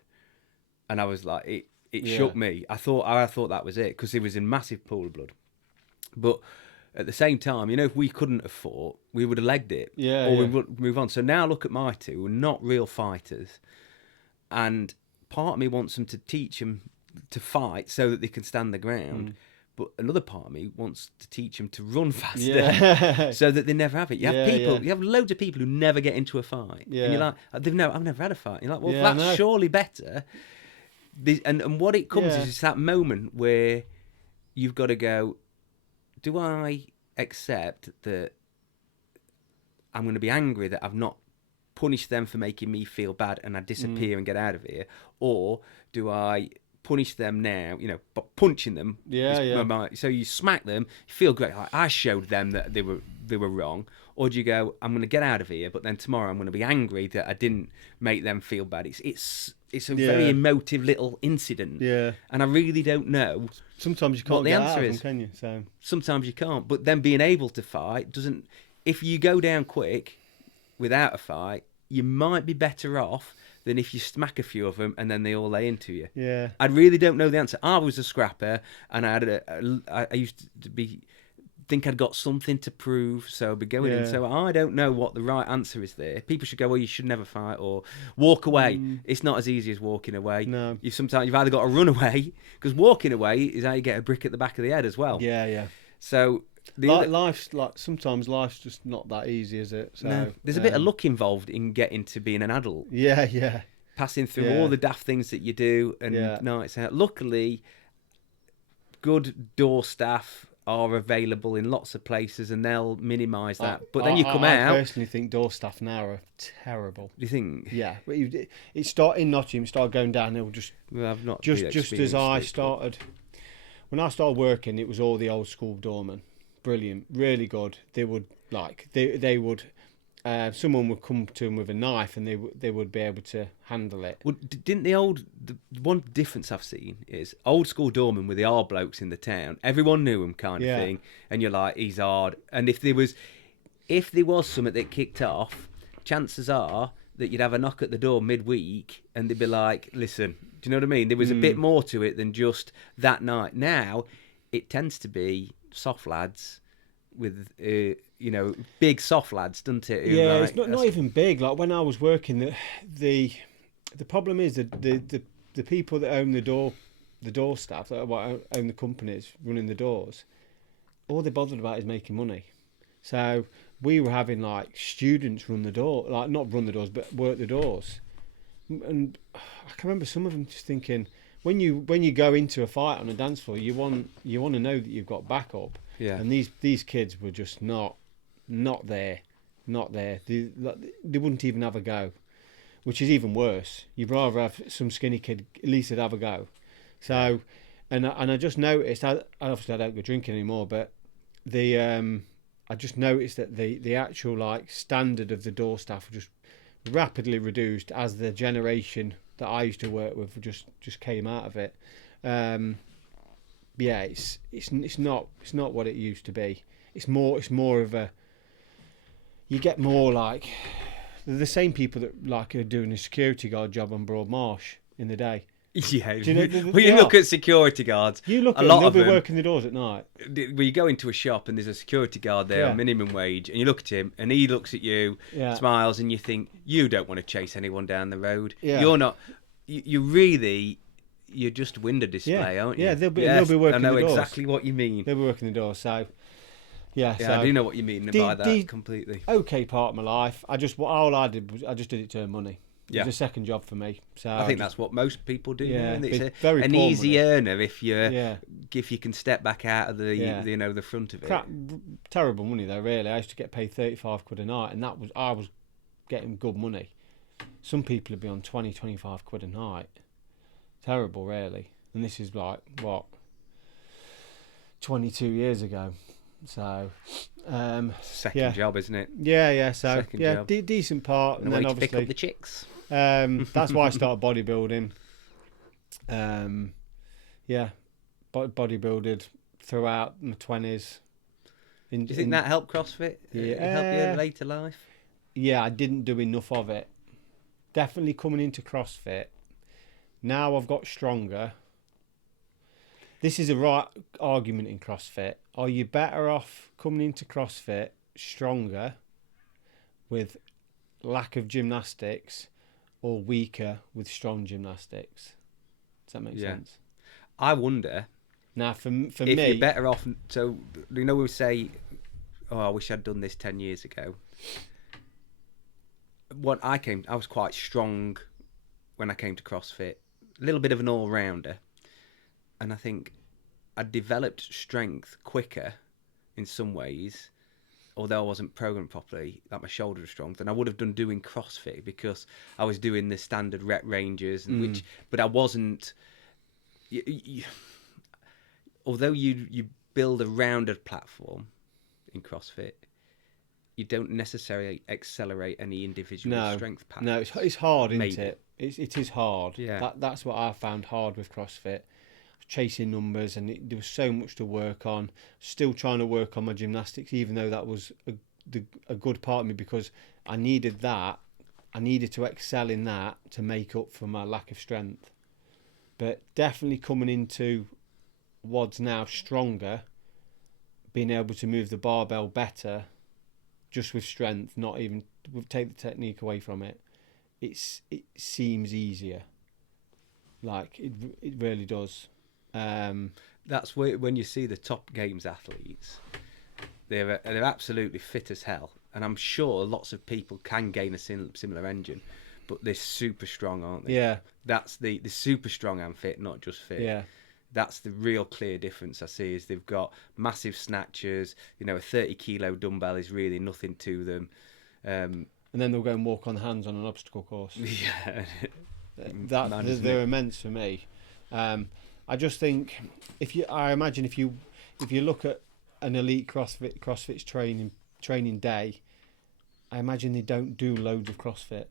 And I was like, it shook me. I thought that was it, because he was in massive pool of blood. But at the same time, if we couldn't have fought, we would have legged it. We would move on. So now look at my two, who are not real fighters. And part of me wants them to teach them to fight so that they can stand the ground. But another part of me wants to teach them to run faster so that they never have it. You have loads of people who never get into a fight. And you're like, I've never had a fight. You're like, well, that's surely better. And what it comes is that moment where you've got to go, do I accept that I'm going to be angry that I've not punish them for making me feel bad and I disappear and get out of here, or do I punish them now, but punching them? So you smack them, you feel great, like I showed them that they were wrong, or do you go, I'm going to get out of here, but then tomorrow I'm going to be angry that I didn't make them feel bad? It's a very emotive little incident, and I really don't know. Sometimes you can't what the get answer out of is. them, can you? So sometimes you can't, but then being able to fight doesn't. If you go down quick without a fight, you might be better off than if you smack a few of them and then they all lay into you. Yeah. I really don't know the answer. I was a scrapper, and I used to think I'd got something to prove, so I'd be going in. So I don't know what the right answer is there. People should go, well, you should never fight or walk away. It's not as easy as walking away. No. You've either got to run away, because walking away is how you get a brick at the back of the head as well. Yeah. So sometimes life's just not that easy, is it? So no. There's a bit of luck involved in getting to being an adult. Yeah. Passing through all the daft things that you do and nights out. Luckily, good door staff are available in lots of places, and they'll minimise that. But then you come out. I personally think door staff now are terrible. Do you think? Yeah, but it started in Nottingham, started going downhill I've not just as I started. When I started working, it was all the old school doormen. Brilliant, really good. They would they would. Someone would come to them with a knife, and they would be able to handle it. Well, didn't the one difference I've seen is old school doormen were the hard blokes in the town. Everyone knew him, kind of thing, and you're like, he's hard. And if there was something that kicked off, chances are that you'd have a knock at the door midweek, and they'd be like, listen, do you know what I mean? There was a bit more to it than just that night. Now it tends to be soft lads with big soft lads, doesn't it? It's not even big. Like when I was working, the problem is that the people that own the door staff, that own the companies running the doors, all they're bothered about is making money. So we were having like students run the door, like not run the doors, but work the doors. And I can remember some of them just thinking, when you go into a fight on a dance floor, you want to know that you've got backup. Yeah. And these kids were just not there. They wouldn't even have a go, which is even worse. You'd rather have some skinny kid at least have a go. So, and I just noticed. I obviously I don't go drinking anymore, but I I just noticed that the actual like standard of the door staff just rapidly reduced as the generation that I used to work with just came out of it. Yeah, it's not what it used to be. It's more of a, you get more like the same people that like are doing a security guard job on Broad Marsh in the day. Yeah, Do you know, when you look at security guards, you look a at lot them, they'll of be them, working the doors at night. when you go into a shop and there's a security guard there on minimum wage, and you look at him and he looks at you, smiles, and you think, you don't want to chase anyone down the road. You're not. You're just window display, aren't you? Yeah, they'll be working the doors. I know exactly what you mean. They'll be working the doors. So yeah, so I do know what you mean by that completely. Okay, part of my life. All I did was I just did it to earn money. It was a second job for me. So I think that's what most people do. Yeah, it's very an easy money. earner if you can step back out of the front of it. Terrible money though. Really, I used to get paid 35 quid a night, and I was getting good money. Some people would be on 20, 25 quid a night. Terrible, really. And this is like what, 22 years ago. So second job, isn't it? Yeah. So second job. Decent part, and then obviously pick up the chicks. That's why I started bodybuilding. Bodybuilded throughout my 20s. Do you think that helped CrossFit? Help you in later life? Yeah, I didn't do enough of it. Definitely coming into CrossFit. Now I've got stronger. This is a right argument in CrossFit. Are you better off coming into CrossFit stronger with lack of gymnastics, or weaker with strong gymnastics? Does that make sense? I wonder. Now, for if me, you're better off. So we say, "Oh, I wish I'd done this 10 years ago." I was quite strong when I came to CrossFit. A little bit of an all-rounder, and I think I developed strength quicker in some ways, although I wasn't programmed properly, like my shoulder was strong, than I would have done doing CrossFit, because I was doing the standard rep ranges, but I wasn't. Although you build a rounded platform in CrossFit, you don't necessarily accelerate any individual strength patterns. No, it's hard, isn't it? It is hard. Yeah. That's what I found hard with CrossFit. Chasing numbers, and there was so much to work on. Still trying to work on my gymnastics, even though that was a good part of me, because I needed that. I needed to excel in that to make up for my lack of strength. But definitely coming into WODs now stronger, being able to move the barbell better, just with strength, not even take the technique away from it. It seems easier. Like it really does. That's when you see the top games athletes, they're absolutely fit as hell, and I'm sure lots of people can gain a similar engine, but they're super strong, aren't they? Yeah, that's the super strong and fit, not just fit. Yeah, that's the real clear difference I see. Is they've got massive snatchers. A 30-kilo dumbbell is really nothing to them. And then they'll go and walk on hands on an obstacle course. Yeah, they're immense for me. I just think if you look at an elite CrossFit's training day, I imagine they don't do loads of CrossFit.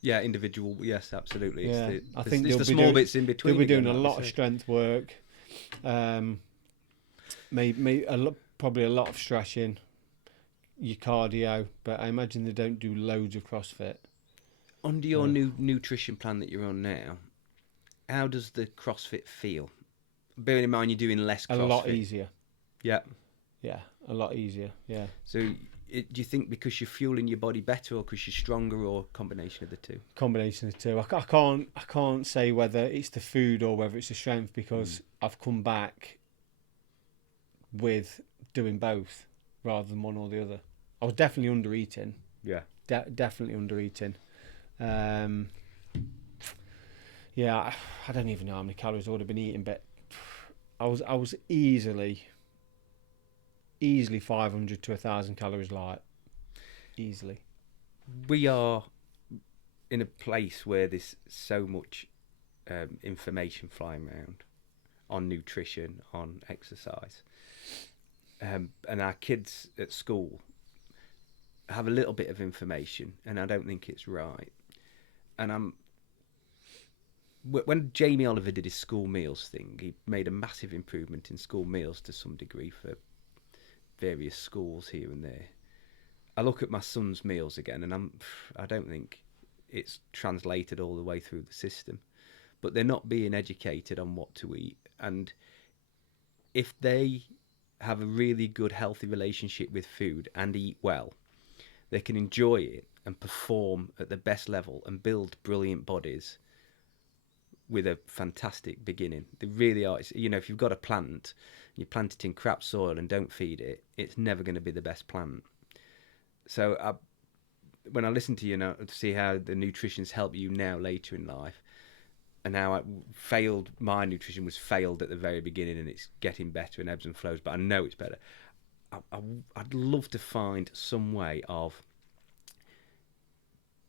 Yeah, individual. Yes, absolutely. Yeah, I think it's the small bits in between. They'll be doing a lot of strength work. Probably a lot of stretching, your cardio, but I imagine they don't do loads of CrossFit. Under your new nutrition plan that you're on now, how does the CrossFit feel? Bearing in mind you're doing less CrossFit. A lot easier. Yeah. Yeah, a lot easier. Yeah. So do you think because you're fueling your body better, or because you're stronger, or a combination of the two? Combination of the two. I can't say whether it's the food or whether it's the strength, because I've come back with doing both rather than one or the other. I was definitely under eating. Yeah. Definitely under eating. Yeah, I don't even know how many calories I would have been eating, but I was easily 500 to 1,000 calories light. Easily. We are in a place where there's so much information flying around on nutrition, on exercise. and our kids at school have a little bit of information, and I don't think it's right. And when Jamie Oliver did his school meals thing, he made a massive improvement in school meals to some degree for various schools here and there. I look at my son's meals again, and I don't think it's translated all the way through the system. But they're not being educated on what to eat. And if they have a really good, healthy relationship with food and eat well, they can enjoy it and perform at the best level and build brilliant bodies with a fantastic beginning. They really are. You know, if you've got a plant, you plant it in crap soil and don't feed it, it's never going to be the best plant. So when I listen to you now to see how the nutrition's helped you now later in life, and how my nutrition was failed at the very beginning, and it's getting better and ebbs and flows, but I know it's better. I'd love to find some way of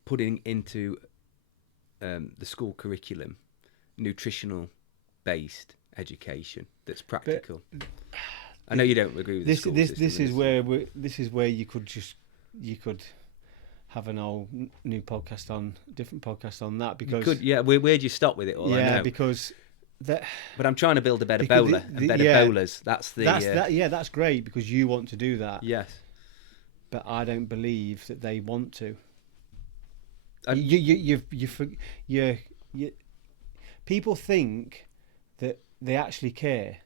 putting into the school curriculum nutritional based education that's practical. But I know you don't agree with the school system. This is where you could have an old new podcast on different podcast on that, because where'd you stop with it all? I know. Because that. But I'm trying to build a better bowler and better bowlers. That's great because you want to do that. Yes, but I don't believe that they want to. People think that they actually care.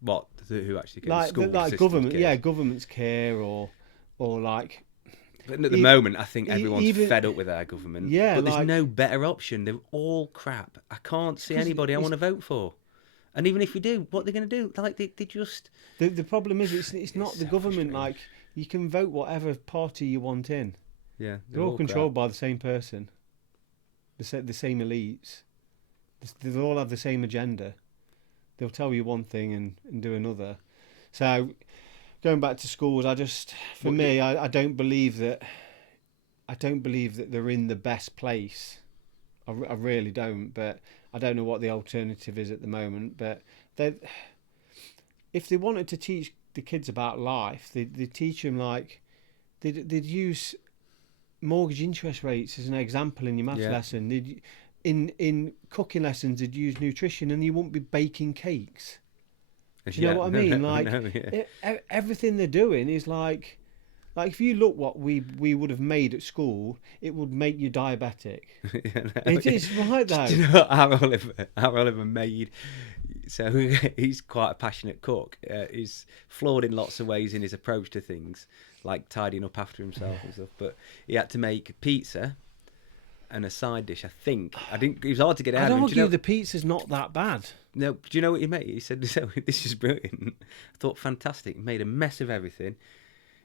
What? Who actually cares? Like, the school like government, cares. Governments care, or like. But at the moment, I think everyone's fed up with our government. Yeah, but there's no better option. They're all crap. I can't see anybody I want to vote for. And even if we do, what they're going to do? Like they just. The problem is it's not the government. Strange. Like you can vote whatever party you want in. Yeah, they're all controlled by the same person. The same elites. They all have the same agenda. They'll tell you one thing and do another. So. Going back to schools, I don't believe that. I don't believe that they're in the best place. I really don't. But I don't know what the alternative is at the moment. But if they wanted to teach the kids about life, they'd teach them like they'd use mortgage interest rates as an example in your maths lesson. In cooking lessons, they'd use nutrition, and you wouldn't be baking cakes. Do you know what I mean? Everything they're doing is like if you look what we would have made at school, it would make you diabetic. It is right though. Do you know what Oliver made? So he's quite a passionate cook. He's flawed in lots of ways in his approach to things, like tidying up after himself and stuff. But he had to make pizza and a side dish. I think it was hard to get out of him. I'd argue the pizza's not that bad. No, do you know what he made? He said, "This is brilliant." I thought, fantastic. He made a mess of everything.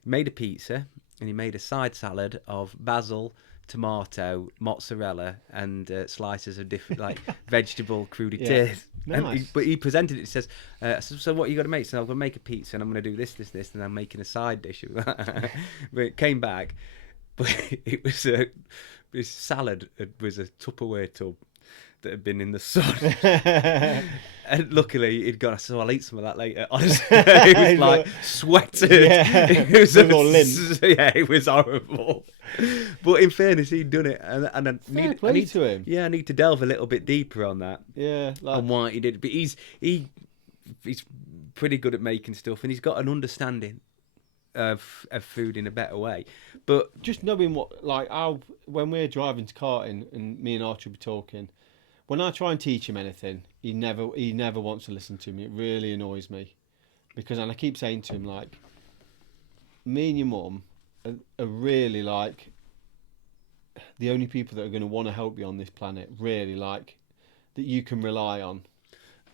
He made a pizza, and he made a side salad of basil, tomato, mozzarella, and slices of different like vegetable crudités. Yeah. Nice. But he presented it. He says, "So what you got to make?" So I'm going to make a pizza, and I'm going to do this, and I'm making a side dish of that. But it came back, but it was his salad was a Tupperware tub that had been in the sun. And luckily he'd gone, so I'll eat some of that later. Honestly, it was like sweated. Yeah. It was all lint. Yeah, it was horrible. But in fairness, he'd done it, and I need to him. Yeah, I need to delve a little bit deeper on that. Yeah, on why he did it. But he's pretty good at making stuff, and he's got an understanding of food in a better way. But just knowing when we're driving to karting and me and Archie will be talking, when I try and teach him anything, he never wants to listen to me. It really annoys me, and I keep saying to him, like, me and your mum are really like the only people that are going to want to help you on this planet, really, like, that you can rely on.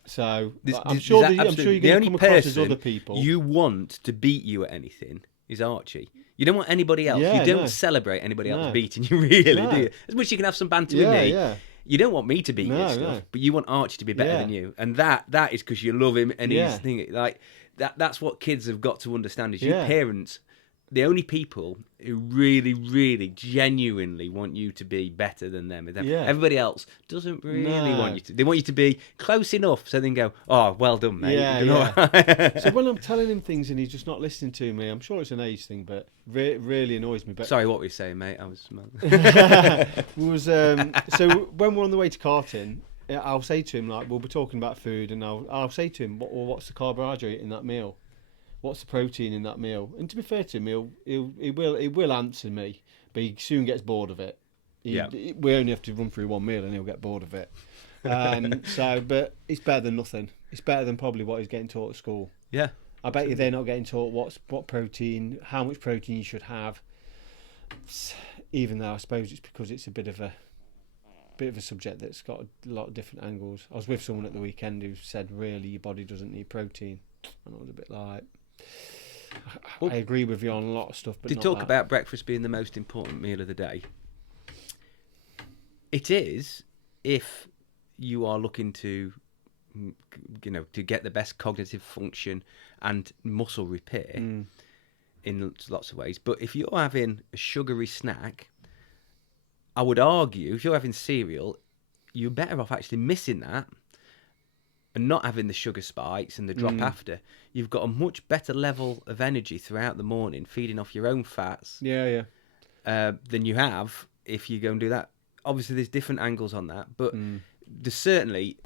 So I'm sure you're going to come across as other people. You want to beat you at anything is Archie. You don't want anybody else. You don't celebrate anybody else beating you, really, do you? As much as you can have some banter with me. Yeah. You don't want me to beat you and stuff, but you want Archie to be better than you, and that is because you love him and he's thinking like that. That's what kids have got to understand: is you parents the only people who really, really, genuinely want you to be better than them. Yeah. Everybody else doesn't really want you to. They want you to be close enough so they can go, "Oh, well done, mate." Yeah, You know? yeah. So when I'm telling him things and he's just not listening to me, I'm sure it's an age thing, but really annoys me. But Sorry, what were you saying, mate? I was. So when we're on the way to karting, I'll say to him, like, we'll be talking about food, and I'll say to him, what's the carbohydrate in that meal? What's the protein in that meal? And to be fair to him, he will answer me, but he soon gets bored of it. We only have to run through one meal and he'll get bored of it. But it's better than nothing. It's better than probably what he's getting taught at school. Yeah. I bet you they're not getting taught what protein, how much protein you should have. Even though I suppose it's because it's a bit of a subject that's got a lot of different angles. I was with someone at the weekend who said, really, your body doesn't need protein. And I was a bit like, I agree with you on a lot of stuff, but to not talk that. about breakfast being the most important meal of the day. It is, if you are looking to, to get the best cognitive function and muscle repair in lots of ways. But if you're having a sugary snack, I would argue, if you're having cereal, you're better off actually missing that and not having the sugar spikes and the drop after. You've got a much better level of energy throughout the morning, feeding off your own fats. Yeah. Than you have if you go and do that. Obviously, there's different angles on that, but there's certainly.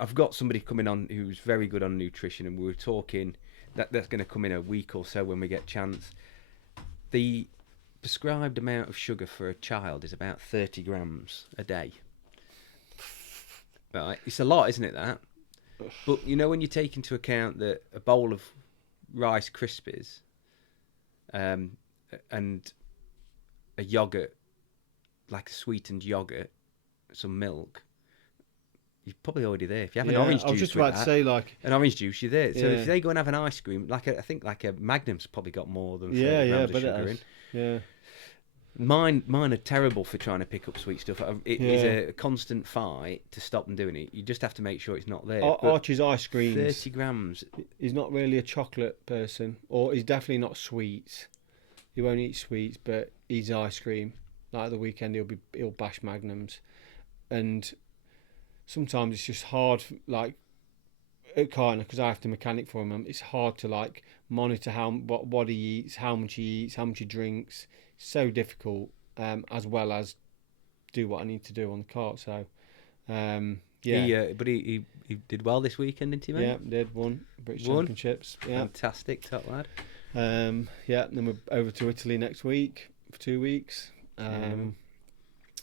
I've got somebody coming on who's very good on nutrition, and we were talking that's going to come in a week or so when we get a chance. The prescribed amount of sugar for a child is about 30 grams a day. Right, it's a lot, isn't it? That, but when you take into account that a bowl of Rice Krispies, and a yogurt, like a sweetened yogurt, some milk, you're probably already there. If you have an orange juice, I was just about to say, like, an orange juice, you're there. So if they go and have an ice cream, I think a Magnum's probably got more than 30 grams of sugar in. Yeah. Mine are terrible for trying to pick up sweet stuff. It is a constant fight to stop them doing it. You just have to make sure it's not there. Archie's ice creams. 30 grams. He's not really a chocolate person, or he's definitely not sweets. He won't eat sweets, but he's ice cream. Like at the weekend, he'll bash Magnums, and sometimes it's just hard. Like at Carter, because I have to mechanic for him. It's hard to like monitor what he eats, how much he eats, how much he drinks. So difficult, as well as do what I need to do on the cart. So, yeah. But he did well this weekend, didn't he, mate? Yeah, did. Won British Championships. Yeah. Fantastic, top lad. Yeah, and then we're over to Italy next week for 2 weeks.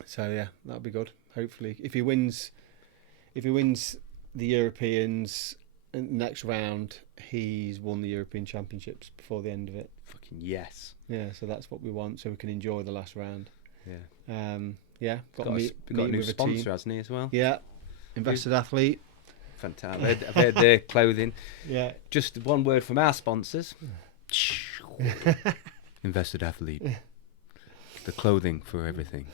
So yeah, that'll be good. Hopefully, if he wins the Europeans next round, he's won the European Championships before the end of it. Fucking yes. Yeah, so that's what we want, so we can enjoy the last round. Yeah. Yeah. Got a new sponsor, hasn't he, as well? Yeah. Invested Athlete. Fantastic. I've heard their clothing. Yeah. Just one word from our sponsors. Invested Athlete. The clothing for everything.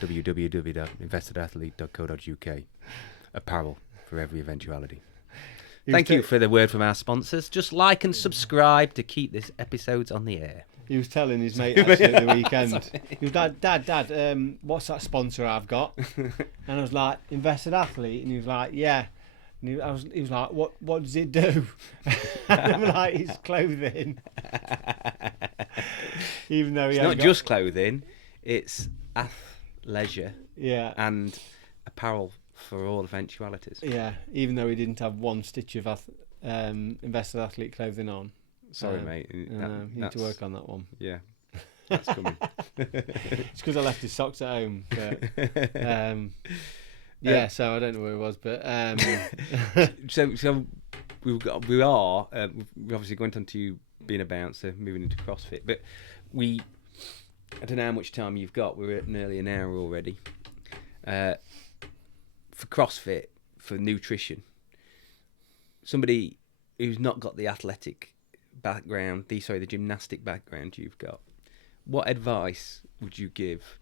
www.investedathlete.co.uk. Apparel for every eventuality. Thank you for the word from our sponsors. Just like and subscribe to keep this episodes on the air. He was telling his mate actually at the weekend. He was like, Dad, what's that sponsor I've got? And I was like, Invested Athlete. And he was like, yeah. And he was like, what does it do? And I'm like, it's clothing. Even though it's not just clothing, it's athleisure and apparel for all eventualities. Yeah, even though he didn't have one stitch of Invested Athlete clothing on. Sorry, mate. You need to work on that one. Yeah, that's coming. It's because I left his socks at home. But, so I don't know where it was, but so we're obviously going on to being a bouncer, moving into CrossFit, but I don't know how much time you've got. We're at nearly an hour already. For CrossFit, for nutrition, somebody who's not got the athletic background, the gymnastic background you've got, what advice would you give?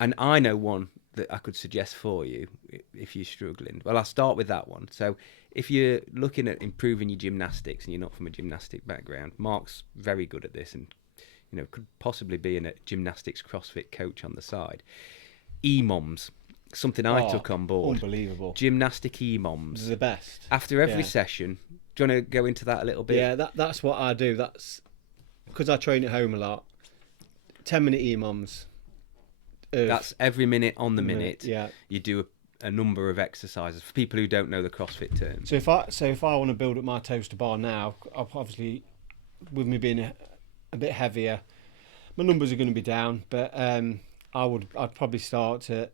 And I know one that I could suggest for you if you're struggling. Well, I'll start with that one. So if you're looking at improving your gymnastics and you're not from a gymnastic background, Mark's very good at this, and could possibly be a gymnastics CrossFit coach on the side. EMOMs, something I took on board. Unbelievable. Gymnastic EMOMs. The best. After every session. Do you want to go into that a little bit? Yeah, that's what I do. That's because I train at home a lot. 10-minute EMOMs. That's every minute on the minute. Yeah. You do a number of exercises for people who don't know the CrossFit term. So if I want to build up my toes to bar now, obviously with me being a bit heavier, my numbers are going to be down. But I'd probably start at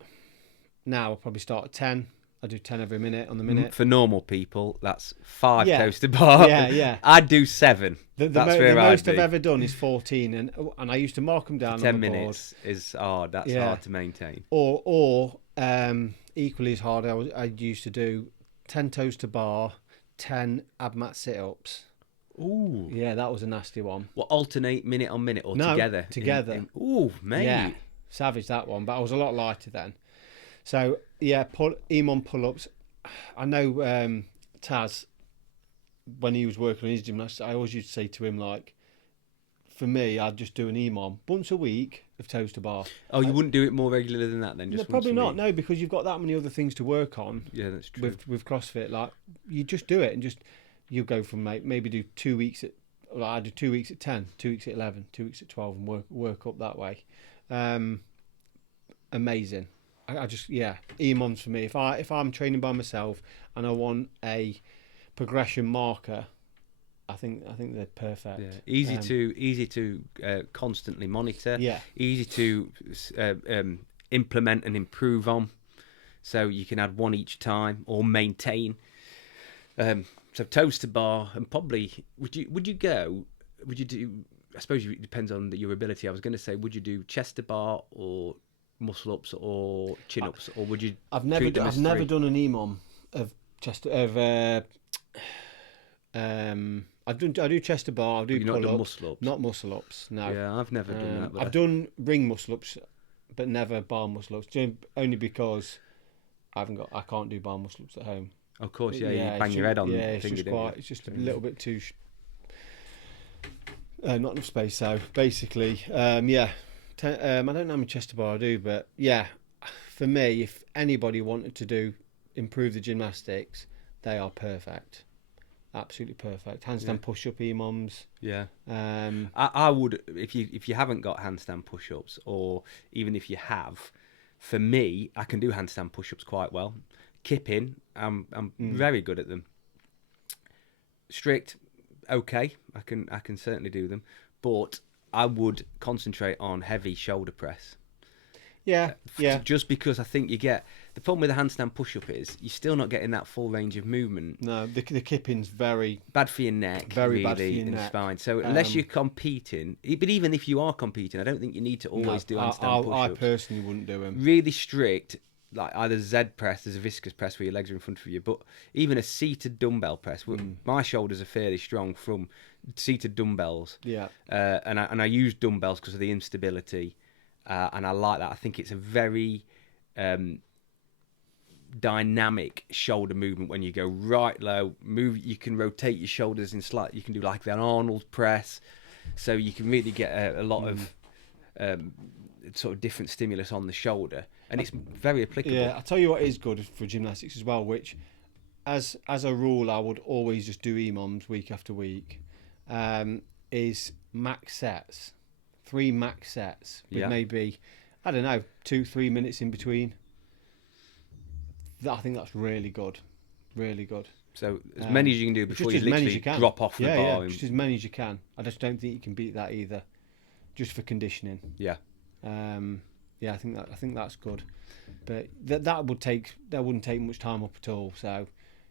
10. I do 10 every minute on the minute. For normal people, that's 5 toes to bar. Yeah. I'd do 7. The most I've ever done is 14, and I used to mark them down. 10 on the minutes board. is hard. That's hard to maintain. Or equally as hard, I used to do 10 toes to bar, 10 ab mat sit-ups. Ooh. Yeah, that was a nasty one. What, alternate minute on minute or no, together? Together. Ooh, mate. Yeah, savage that one, but I was a lot lighter then. So, yeah, EMOM pull-ups. I know Taz, when he was working on his gymnastics, I always used to say to him, like, for me, I'd just do an EMOM once a week of toes to bar. Oh, you wouldn't do it more regularly than that then? Just probably once a not, week? No, because you've got that many other things to work on. Yeah, that's true. With CrossFit, like, you just do it and you go from maybe do 2 weeks at, like I do 2 weeks at 10, 2 weeks at 11, 2 weeks at 12 and work up that way. Amazing. I just, EMOMs for me. If I'm training by myself and I want a progression marker, I think they're perfect. Yeah. Easy to constantly monitor. Yeah. Easy to implement and improve on. So you can add one each time or maintain. So toes to bar, and probably would you do? I suppose it depends on your ability. I was going to say, would you do chest to bar or muscle ups or chin ups, or would you? I've never done an EMOM of chest I do chest to bar. I do pull not ups, muscle ups. Not muscle ups. No. Yeah, I've never done that. But I've done ring muscle ups, but never bar muscle ups. Only because I can't do bar muscle ups at home. Of course, you bang your head on. Yeah, it's just a little bit too. Not enough space. So basically, I don't know how many chest to bar I do, but yeah, for me, if anybody wanted to improve the gymnastics, they are perfect. Absolutely perfect. Handstand push-up EMOMs. Yeah. I would, if you haven't got handstand push-ups, or even if you have, for me, I can do handstand push-ups quite well. Kipping, I'm very good at them. Strict, okay, I can certainly do them, but I would concentrate on heavy shoulder press. Yeah. Just because I think you get the problem with the handstand push-up is you're still not getting that full range of movement. No, the kipping's very bad for your neck, very really, bad for your and neck. spine. So unless you're competing, but even if you are competing, I don't think you need to always do handstand push-ups. I personally wouldn't do them. Really strict, like either Z press, there's a viscous press where your legs are in front of you, but even a seated dumbbell press. My shoulders are fairly strong from seated dumbbells. Yeah. And I use dumbbells because of the instability. And I like that. I think it's a very dynamic shoulder movement when you go right low. You can rotate your shoulders in slight. You can do like an Arnold press, so you can really get a lot of sort of different stimulus on the shoulder, and it's very applicable. Yeah, I'll tell you what is good for gymnastics as well. Which, as a rule, I would always just do EMOMs week after week. Is max sets. 3 max sets with maybe, I don't know, 2-3 minutes in between. I think that's really good. Really good. So as many as you can do before you literally drop off the bar. Yeah, just as many as you can. I just don't think you can beat that either, just for conditioning. Yeah. I think that's good. But that wouldn't take much time up at all. So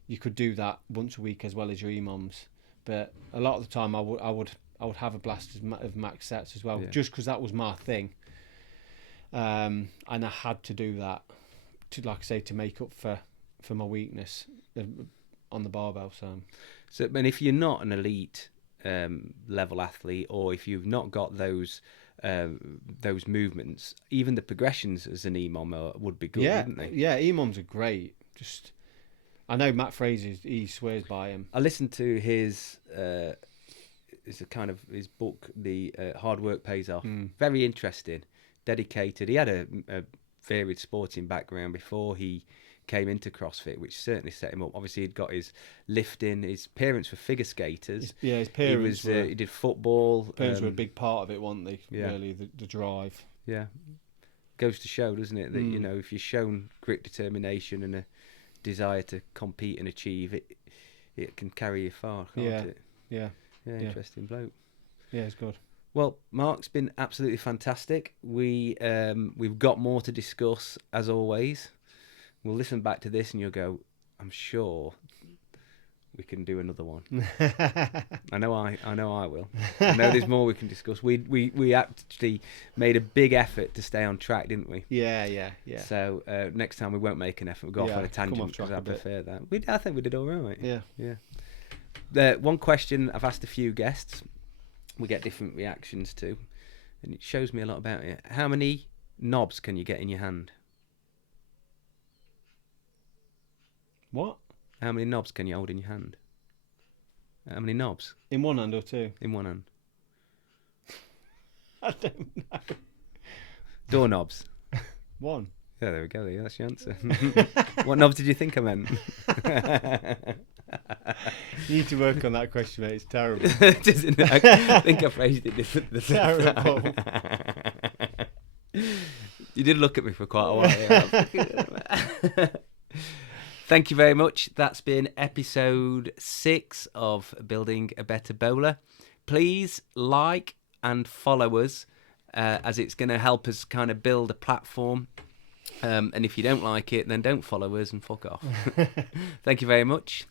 you could do that once a week as well as your EMOMs. But a lot of the time I would have a blast of max sets as well, just because that was my thing, and I had to do that to, like I say, to make up for my weakness on the barbell. So, and if you're not an elite level athlete, or if you've not got those movements, even the progressions as an EMOM would be good, wouldn't they? Yeah, EMOMs are great. Just I know Matt Fraser, he swears by him. I listened to his it's a kind of his book, The Hard Work Pays Off. Very interesting, dedicated. He had a varied sporting background before he came into CrossFit, which certainly set him up. Obviously, he'd got his lifting. His parents were figure skaters. His parents were. He did football. Parents were a big part of it, weren't they? Yeah. Really, the drive. Yeah, goes to show, doesn't it, that you know, if you're shown grit, determination, and a desire to compete and achieve it, it can carry you far, can't it? Yeah. Interesting bloke. Yeah, it's good. Well, Mark's been absolutely fantastic. We've got more to discuss as always. We'll listen back to this and you'll go, I'm sure we can do another one. I know I will. I know there's more we can discuss. We actually made a big effort to stay on track, didn't we? Yeah. So next time we won't make an effort. We'll go off on a tangent because I prefer that. I think we did all right. Yeah. One question I've asked a few guests, we get different reactions to, and it shows me a lot about it. How many knobs can you get in your hand? What? How many knobs can you hold in your hand? How many knobs? In one hand or two? In one hand. I don't know. Doorknobs. One. Yeah, there we go. Yeah, that's your answer. What knobs did you think I meant? You need to work on that question, mate. It's terrible. I think I phrased it differently. Terrible. You did look at me for quite a while. Yeah. Thank you very much. That's been episode 6 of Building a Better Bowler. Please like and follow us as it's going to help us kind of build a platform. And if you don't like it, then don't follow us and fuck off. Thank you very much.